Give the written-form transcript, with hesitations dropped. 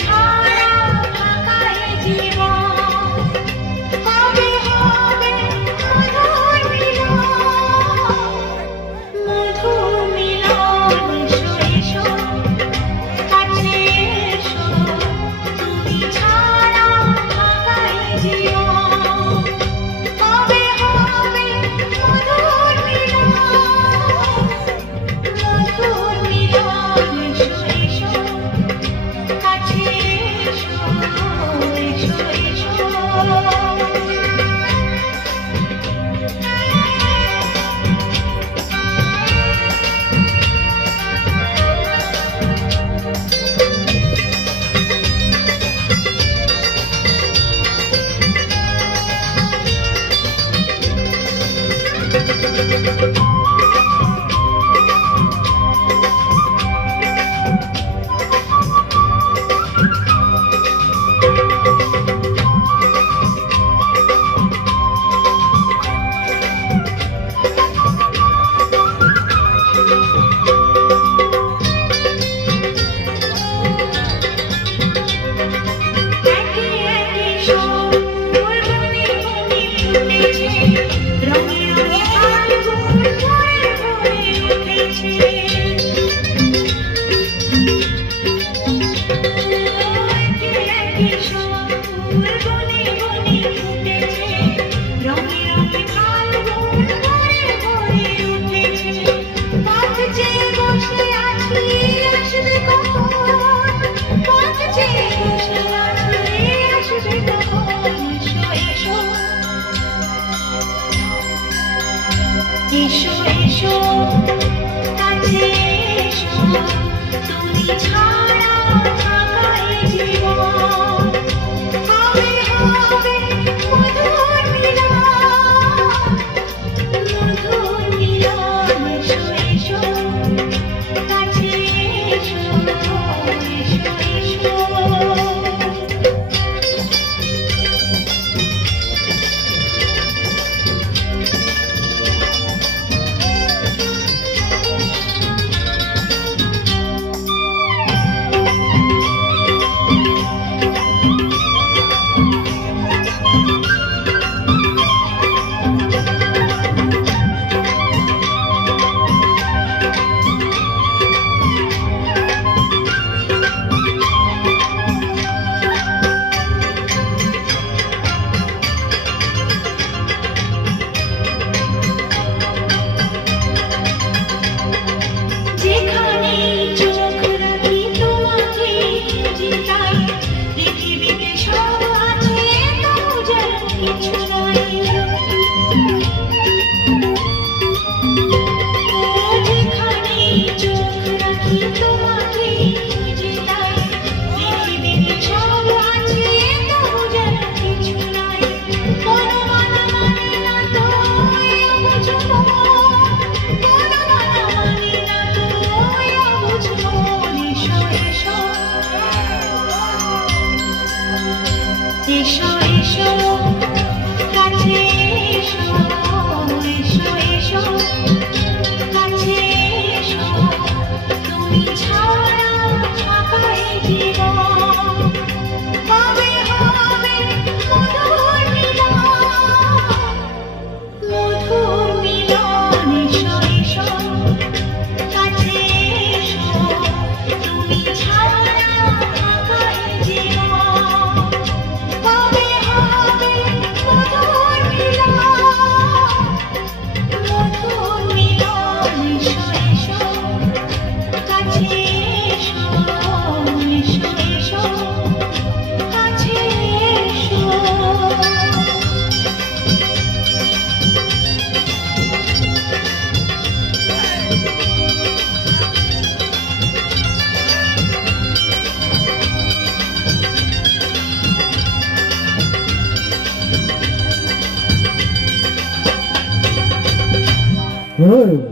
ছাড়া ফাঁকা এ জীবন, কবে হবে মধুর মিলন, মধুর মিলন। এসো এসো কাছে এসো, তুমি ছাড়া ফাঁকা এ জীবন, কবে হবে মধুর মিলন, মধুর মিলন। এসো এসো কাছে এসো, এসো এসো। একে একে সব বনে বনে ফুটেছে, রঙে রঙে ফাল্গুন ভরে ভরে উঠেছে। একে একে সব বনে বনে ফুটেছে, রঙে রঙে ফাল্গুন ভরে ভরে উঠেছে। পথ চেয়ে বসে আছি, আসবে কখন, পথ চেয়ে বসে আছি, আসবে কখন। এসো এসো এসো কাছে এসো, তুমি ছাড়া ফাঁকা এ জীবন, কবে হবে মধুর মিলন, মধুর মিলন। এসো এসো কাছে এসো, এসো এসো। যেখানে চোখ রাখি তোমাকে খুঁজি তাই, পৃথিবীতে সব আছে তবু যেন কিছু নাই। ও যেখানে চোখ রাখি তোমাকে খুঁজি তাই, পৃথিবীতে সব আছে তবু যেন কিছু নাই। কোনো মানা মানে না তো অবুঝ মন, কোনো মানা মানে না তো অবুঝ মন। এসো এসো এসো কাছে এসো, এসো এসো কাছে এসো, তুমি ছাড়া ফাঁকা এ জীবন, কবে হবে মধুর মিলন, মধুর মিলন। এসো এসো কাছে এসো, তুমি ছাড়া ফাঁকা এ জীবন, কবে হবে মধুর মিলন, মধুর মিলন। এসো এসো কাছে এসো, এসো এসো কাছে এসো। হুম।